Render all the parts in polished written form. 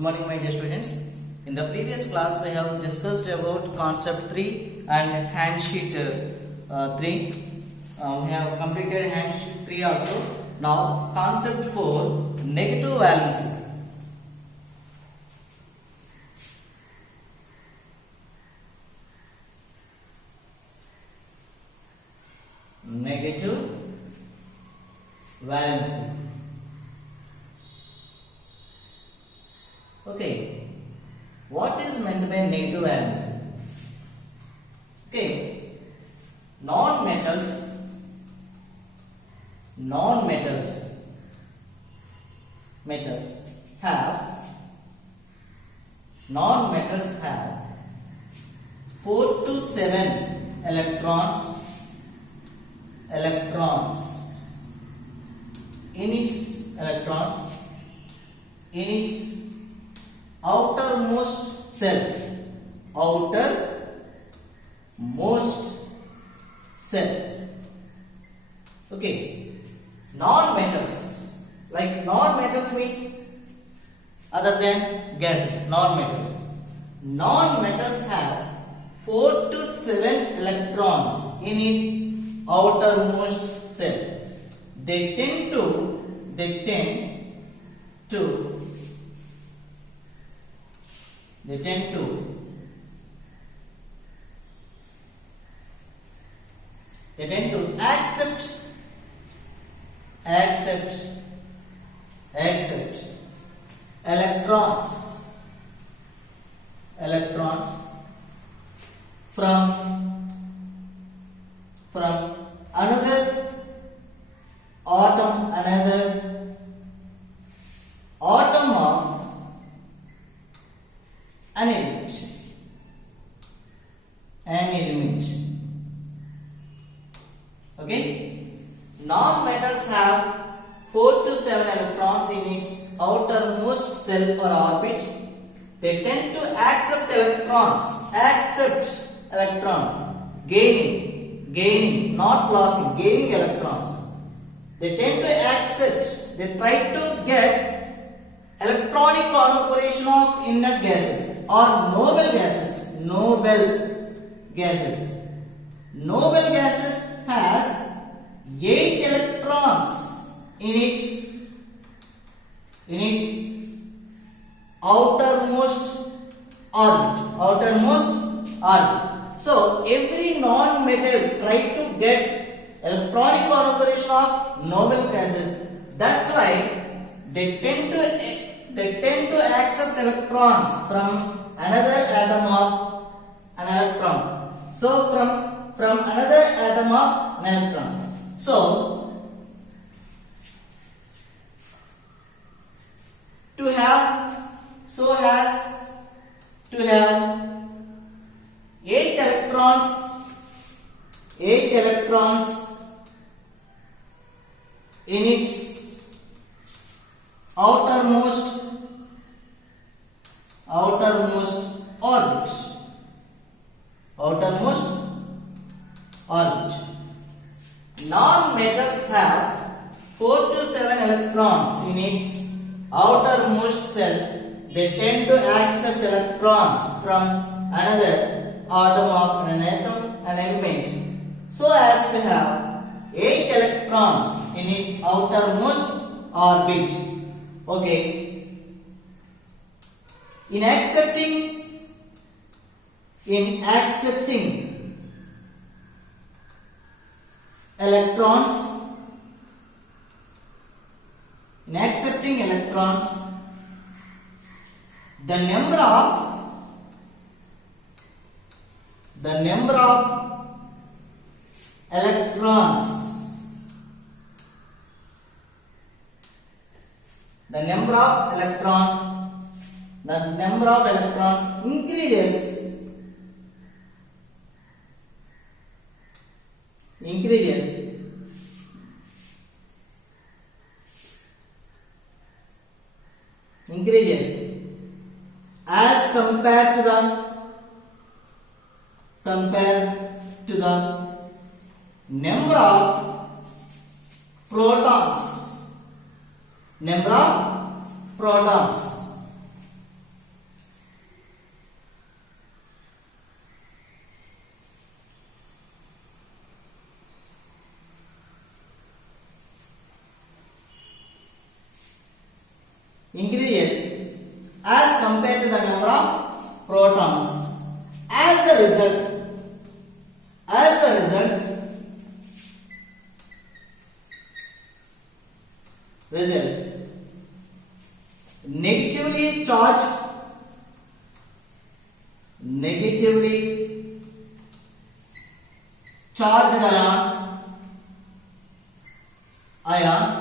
Good morning, my dear students. In the previous class, we have discussed about concept 3 and handsheet 3. We have completed handsheet 3 also. Now, concept 4, negative valency. Negative valency. Okay, what is meant by negative valency? Okay, non-metals have 4 to 7 electrons in its outermost cell. Okay, non-metals, like non-metals means other than gases. Non-metals have 4 to 7 electrons in its outermost cell. They tend to accept electrons from another atom of an element. Okay, non-metals have 4 to 7 electrons in its outermost cell or orbit. They tend to accept gaining, not losing, gaining electrons. They tend to accept, they try to get electronic cooperation of inert gases or noble gases. Noble gases has 8 electrons in its outermost orbit. So every non-metal try to get electronic cooperation of noble gases. That's why they tend to accept electrons from another atom of an electron. So from another atom of an electron. So to have 8 electrons in its outermost orbit. Non-metals have 4 to 7 electrons in its outermost cell. They tend to accept electrons from another atom of an element, so as to have 8 electrons in its outermost orbit. Okay, in accepting electrons, the number of electrons increases as compared to the number of protons. increases as compared to the number of protons. As the result, negatively charged ion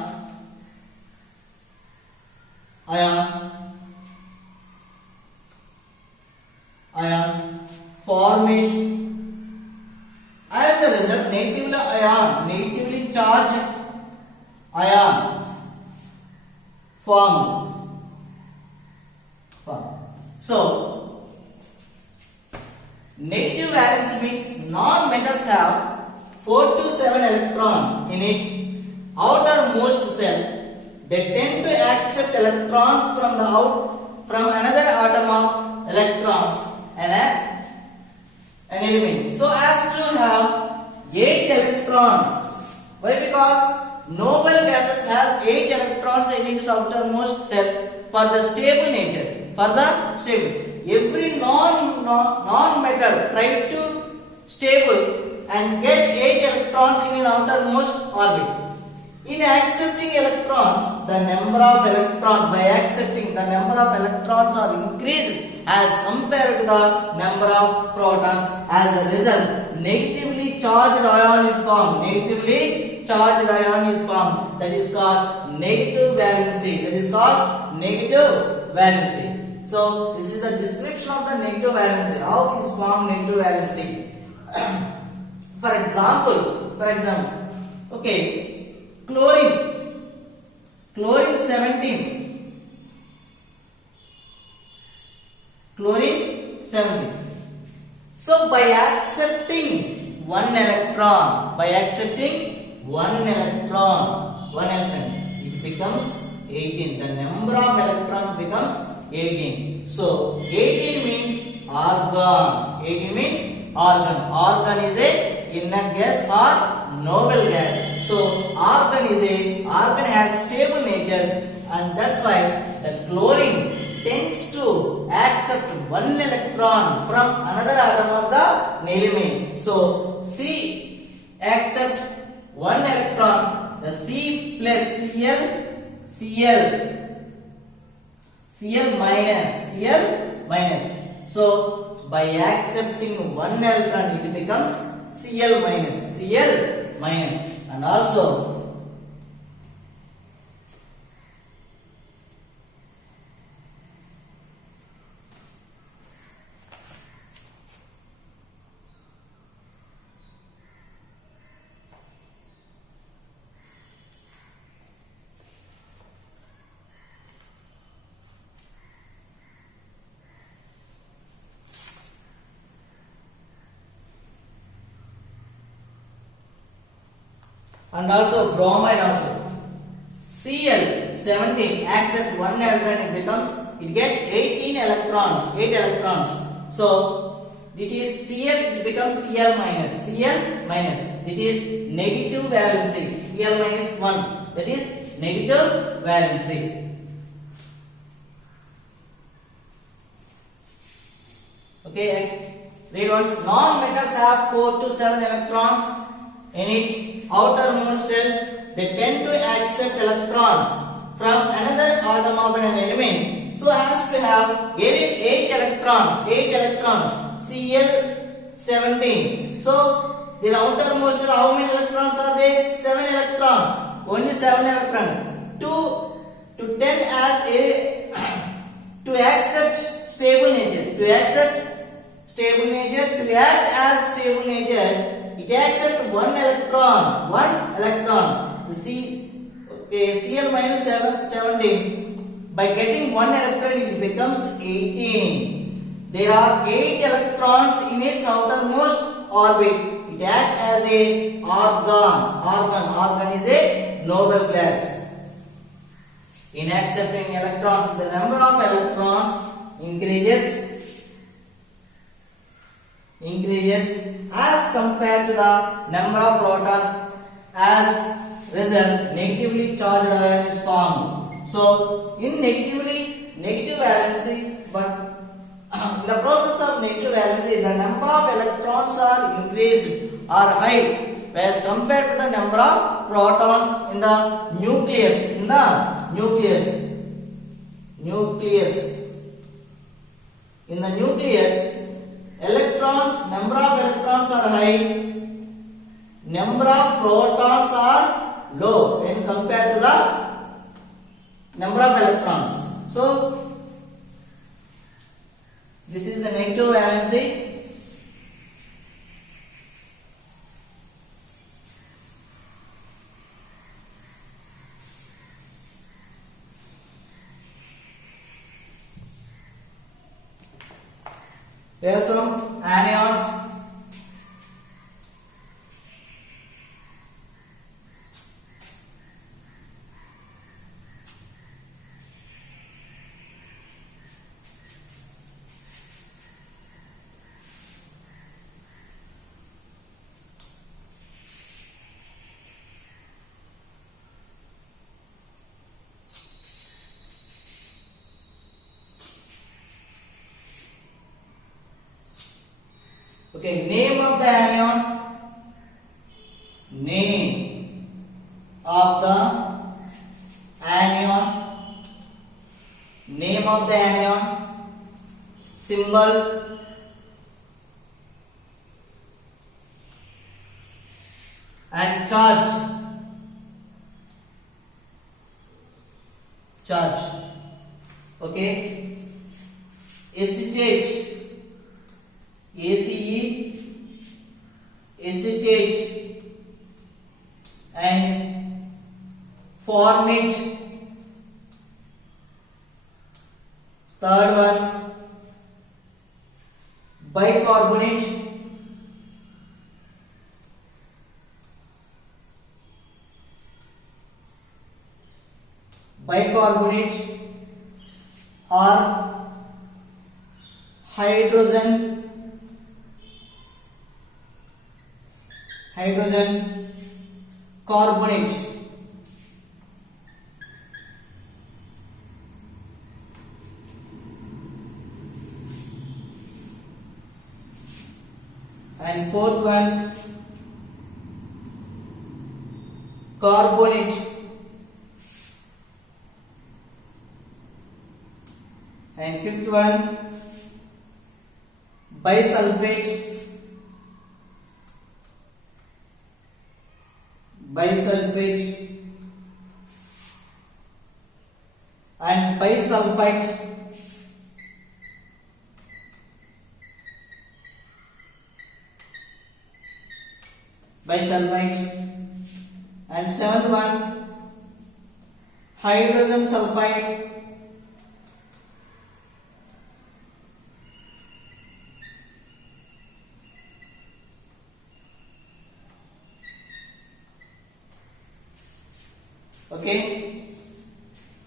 formation. As a result, negatively charged ion formed. So, negative valence means non-metals have 4 to 7 electrons in its outermost shell. They tend to accept electrons from another atom of electrons and an element. So as to have 8 electrons. Why? Because noble gases have 8 electrons in its outermost shell for the stable nature. Every non-metal try to stable and get 8 electrons in an outermost orbit. In accepting electrons, the number of electrons are increased as compared to the number of protons. As a result, negatively charged ion is formed. That is called negative valency. So this is the description of the negative valency. How is formed negative valency? For example, okay, chlorine 17. So by accepting one electron, it becomes 18. The number of electrons becomes 18. So 18 means argon. Argon is a inert gas or noble gas. So argon has stable nature, and that's why the chlorine tends to accept one electron from another atom of the element. So C accept one electron, the C plus Cl minus. So by accepting one electron, it becomes Cl minus. And also bromide also. Cl17 accept one electron, it get 18 electrons, 8 electrons. So it is Cl, it becomes Cl minus. It is negative valency. Cl minus 1. That is negative valency. Okay, read once. Non-metals have 4 to 7 electrons in its outermost shell. They tend to accept electrons from another atom of an element, so as to have 8 electrons, Cl17. So the outermost shell, how many electrons are there? 7 electrons. Only 7 electrons. To tend as a to accept stable nature. To act as stable nature, it accepts one electron. The Cl minus 17. By getting one electron, it becomes 18. There are 8 electrons in its outermost orbit. It acts as a argon. Argon is a noble gas. In accepting electrons, the number of electrons increases as compared to the number of protons. As result, negatively charged ion is formed. So in negative valency, but in the process of negative valency, the number of electrons are increased or high as compared to the number of protons in the nucleus. In the nucleus, electrons, number of electrons are high, number of protons are low when compared to the number of electrons. So this is the negative valency. There are some anions. Okay, name of the anion. Name of the anion. Name of the anion. Symbol. And charge. Okay. Acetate. ACE, acetate, and formate. Third one, bicarbonate. Bicarbonate or hydrogen carbonate. And fourth one, carbonate. And fifth one, bisulfate. And bisulfite. And seventh one, hydrogen sulfide. Okay,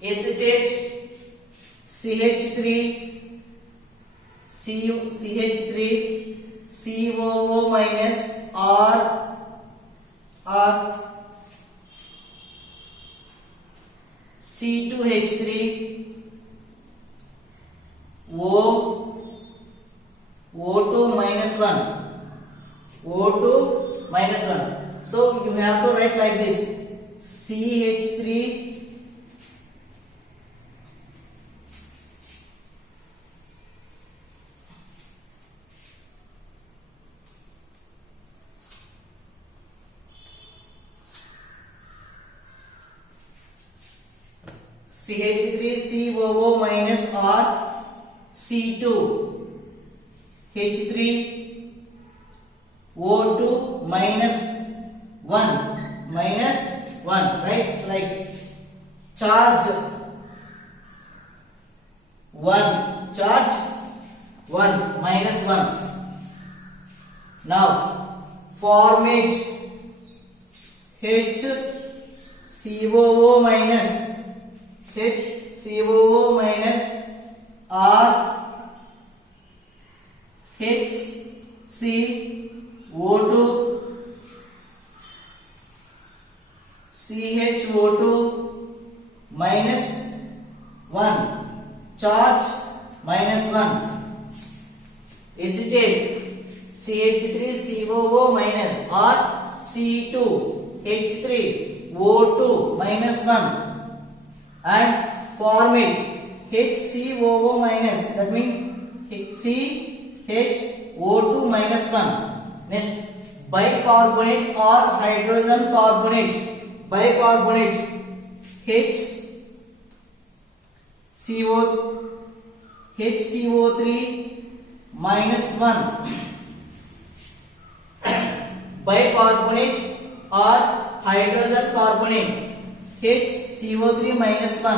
acetate, CH3, COO minus R, C2H3, O2 minus 1. So you have to write like this. CH3 COO minus R, C2 H3 O2 minus 1, right? Like charge 1, minus 1. Now formate HCOO minus R HCO2 CHO2 minus 1, charge minus 1, acetate CH3COO minus or C2H3O2 minus 1 and formate HCOO minus, that means CHO2 minus 1. Next, bicarbonate or hydrogen carbonate, bicarbonate HCO3 minus 1, bicarbonate or hydrogen carbonate HCO3 minus 1,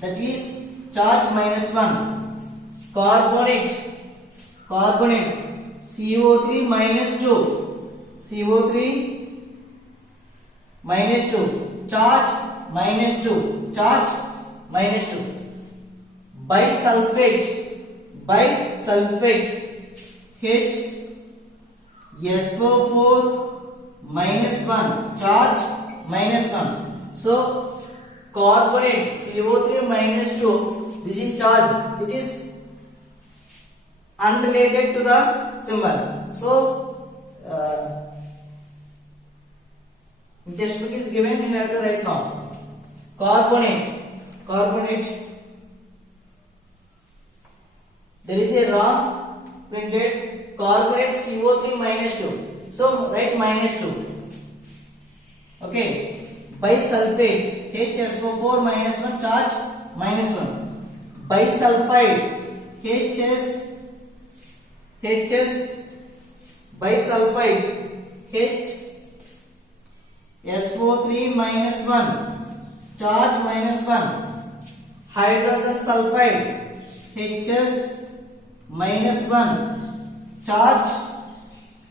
that is charge minus 1, carbonate CO3 minus 2, CO3 minus 2, charge minus 2, charge minus 2, bisulfate HSO4 minus 1, charge minus 1. So carbonate CO3 minus 2, this is charge, it is unrelated to the symbol. So textbook is given, you have to write now. Carbonate, there is a wrong printed, carbonate CO3 minus 2, so write minus 2. Okay, bisulfate HSO4 minus 1, charge minus 1, bisulfide bisulfide HSO3 minus 1, charge minus 1, hydrogen sulfide HS minus 1, charge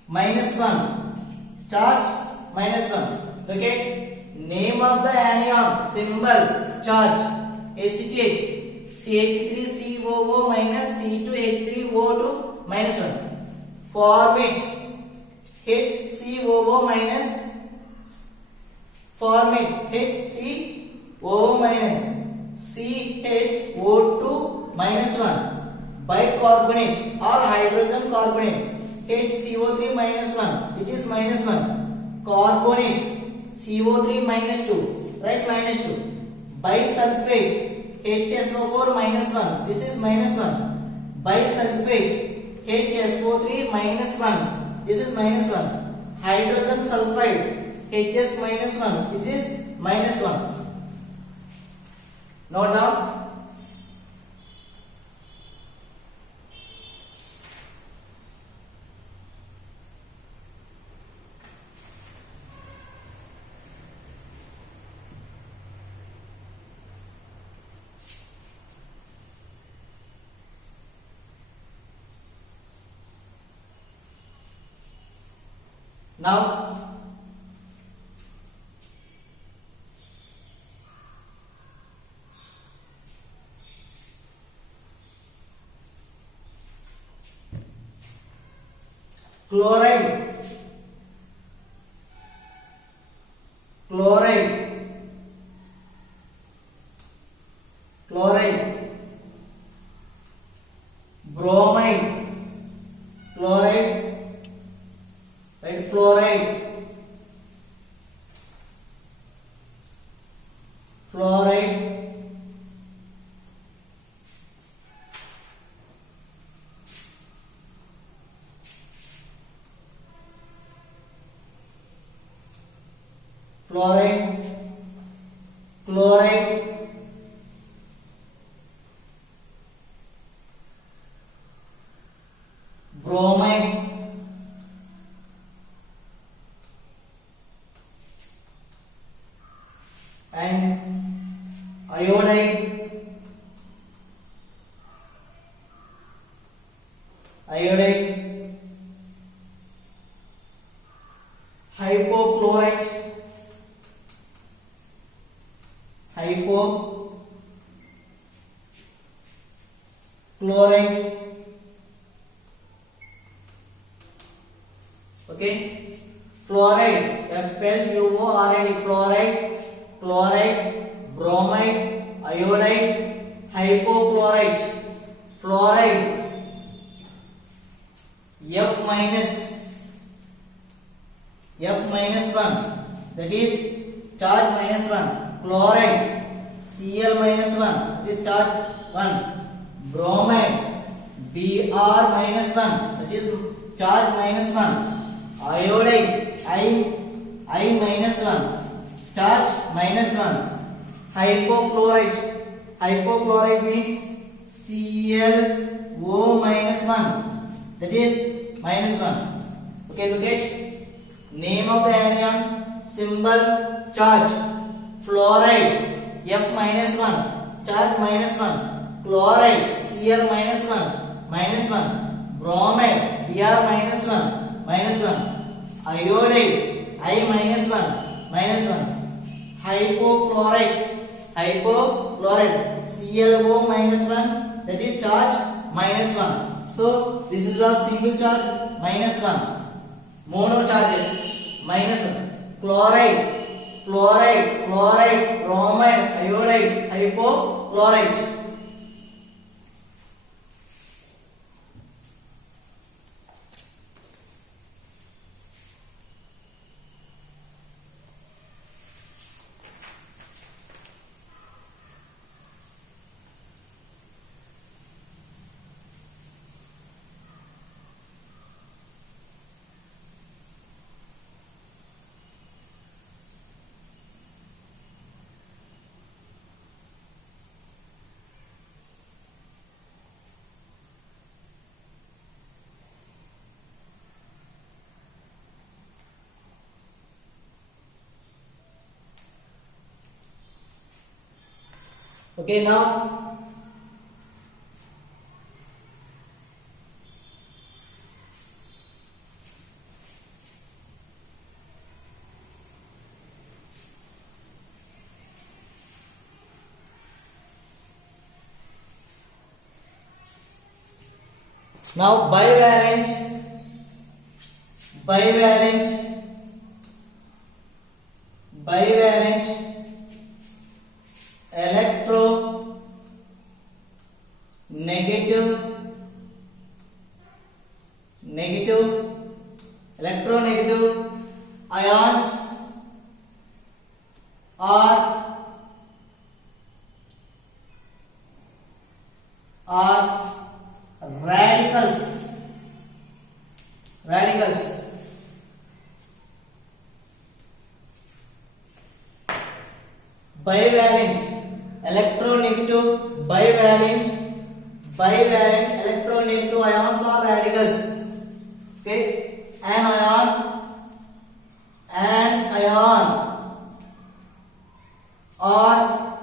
minus 1, charge minus 1. Okay, name of the anion, symbol, charge, acetate CH3COO minus C2H3O2 minus 1, formate HCOO minus, formate HCOO minus CHO2 minus 1, bicarbonate or hydrogen carbonate HCO3 minus 1, it is minus 1, carbonate CO3 minus 2, right, minus 2, bisulfate HSO4 minus 1, this is minus 1, bisulfate HSO3 minus 1, this is minus 1, hydrogen sulfide HS minus 1, this is minus 1. Note down. Now chloride bromide, chloride, right, fluoride, chloride, bromide, and iodide, hypochlorite, chloride. Okay, fluoride, FLUORIDE, fluoride, chloride, bromide, iodide, hypochlorite, fluoride, F minus 1, that is charge minus 1, chloride, Cl minus 1, that is charge 1, bromide, Br minus 1, that is charge minus 1, iodide, I minus 1, charge minus 1, hypochlorite means ClO minus 1, that is minus 1. Okay, look at name of the anion, symbol, charge. Fluoride, F minus 1, charge minus 1. Chloride, Cl minus 1, minus 1. Bromide, Br minus 1, minus 1. Iodide, I minus 1, minus 1. Hypochlorite, ClO minus 1, that is charge minus 1. So this is a single charge, minus 1. Mono charges, minus 1. Chloride, bromide, iodide, hypochlorite. Okay, now bivalent electronegative ions are radicals. Bivalent electronegative ions are radicals. Okay, an ion are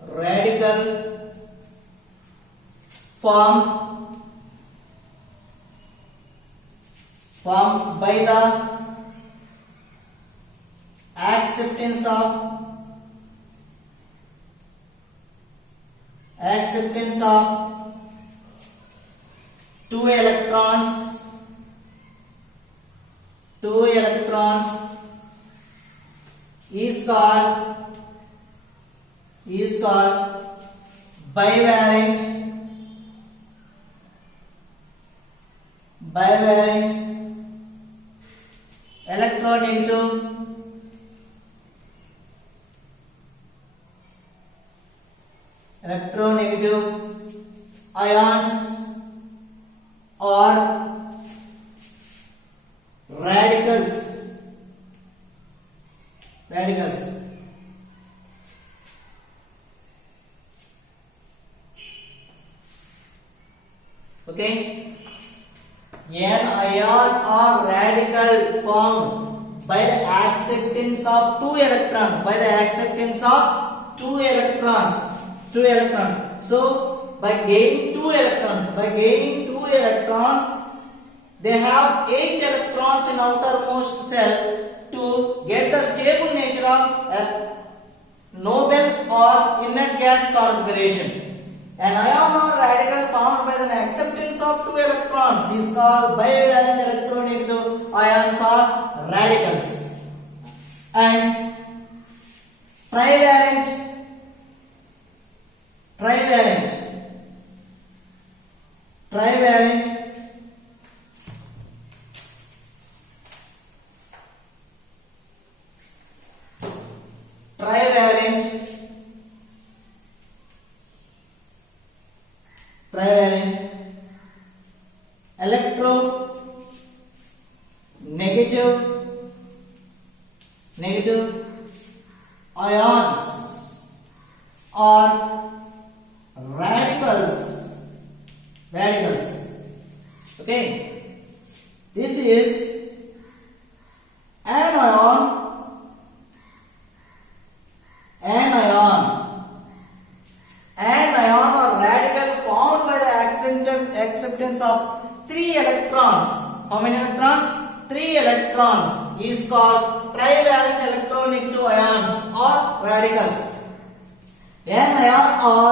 radical formed by the acceptance of two electrons is called bivalent electronegative ions are radicals. Okay, an ion or radical formed by the acceptance of two electrons. So by gaining two electrons, they have 8 electrons in outermost cell to get the stable nature of a noble or inert gas configuration. An ion or radical formed by the acceptance of two electrons is called bivalent electronegative ions or radicals. And trivalent, trivalent, trivalent, trivalent, trivalent, electro negative, negative ions or radicals, radicals. Okay, this is anion, anion, anion or radical formed by the acceptance of 3 electrons. How many electrons? 3 electrons is called trivalent electronegative ions or radicals. Anion or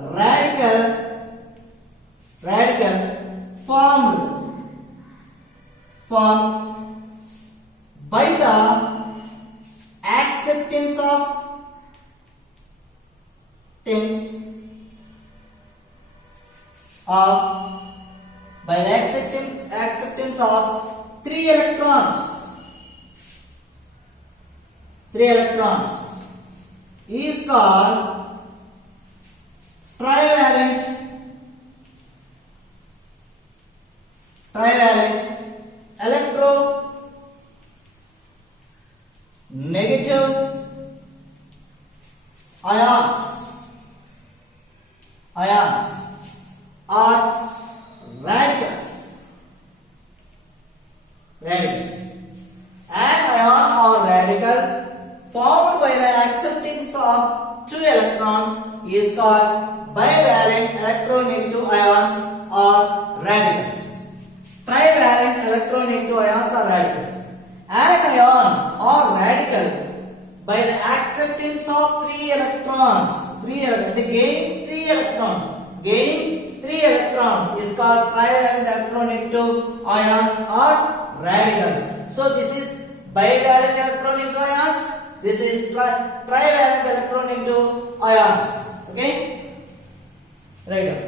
radical formed by the acceptance of acceptance of 3 electrons. 3 electrons is called trivalent electro negative ions or radicals. Anion or radical formed by the acceptance of 2 electrons is called bivalent electronegative ions or radicals. Trivalent electronegative ions or radicals. Anion or radical by the acceptance of 3 electrons. Gaining 3 electrons is called trivalent electronegative ions or radicals. So this is bivalent electronegative ions. This is trivalent electronegative ions. Okay, right up.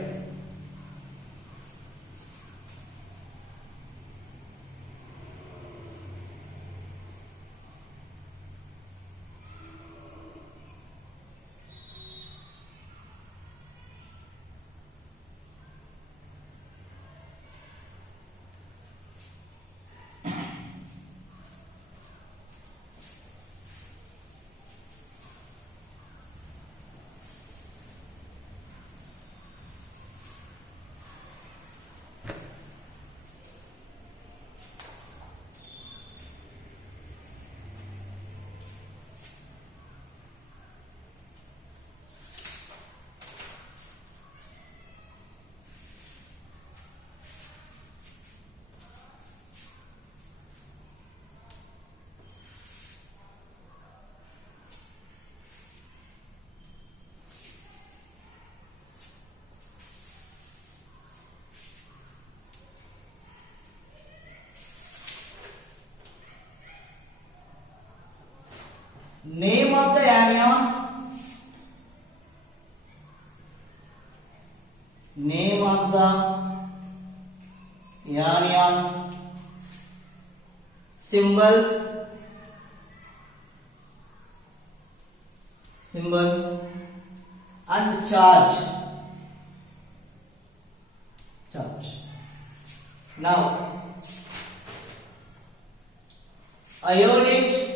Name of the anion. Name of the anion. Symbol. And charge. Now, iodate,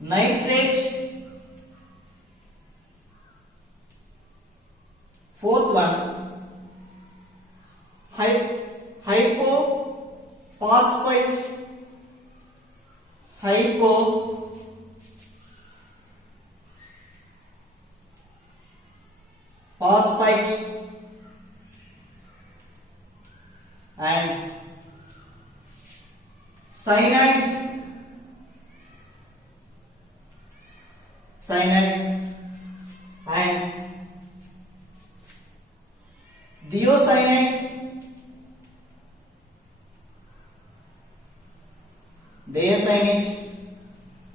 nitrite, fourth one, hypophosphite, and cyanide, cyanide and thiocyanate,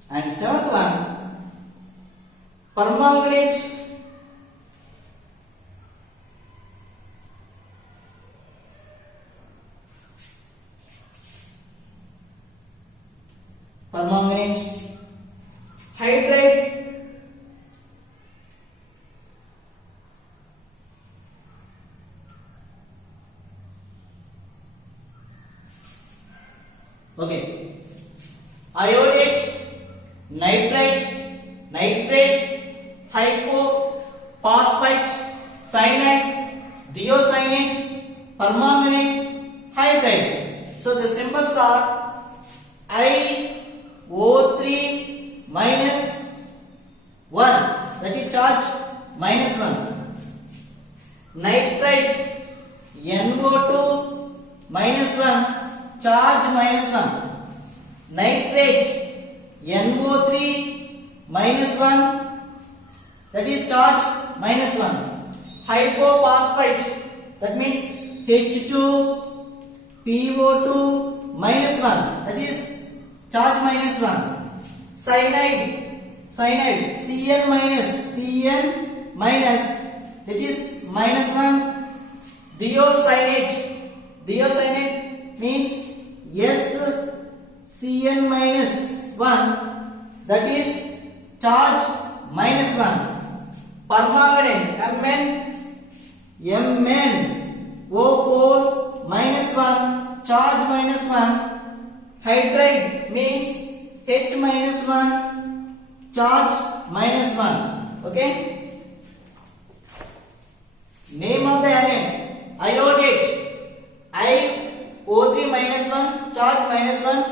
and seventh one permanganate, hydride, okay, iodate, nitrate, hypophosphite, cyanide, thiocyanate, permanganate, hydride. So the symbols are IO3 minus 1, that is charge minus 1. Nitrite, NO2 minus 1, charge minus 1. Nitrate, NO3 minus 1, that is charge minus 1. Hypophosphite, that means H2PO2 minus 1, that is charge minus 1. Cyanide, Cn minus, that is minus 1. Thiocyanate means SCN minus 1, that is charge minus 1. Permanganate, MnO4 minus 1, charge minus 1. Hydride means H minus 1, charge minus 1. Okay. Name of the anion: iodate, IO3 minus 1, charge minus 1.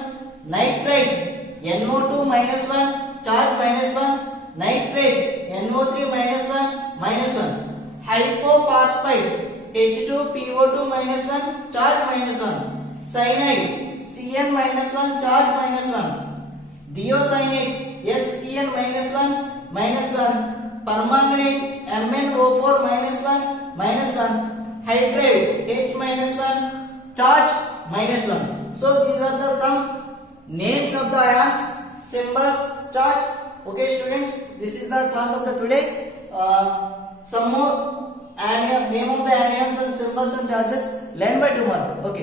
Nitrite, NO2 minus 1, charge minus 1. Nitrate, NO3 minus 1, minus 1. Hypophosphite, H2PO2 minus 1, charge minus 1. Cyanide, Cn minus 1, charge minus 1. Thiocyanate, SCN minus 1, minus 1. Permanganate, MnO4 minus 1, minus 1. Hydride, H minus 1, charge minus 1. So these are the some names of the ions, symbols, charge. Okay students, this is the class of the today. Some more name of the anions and symbols and charges learn by tomorrow. Okay.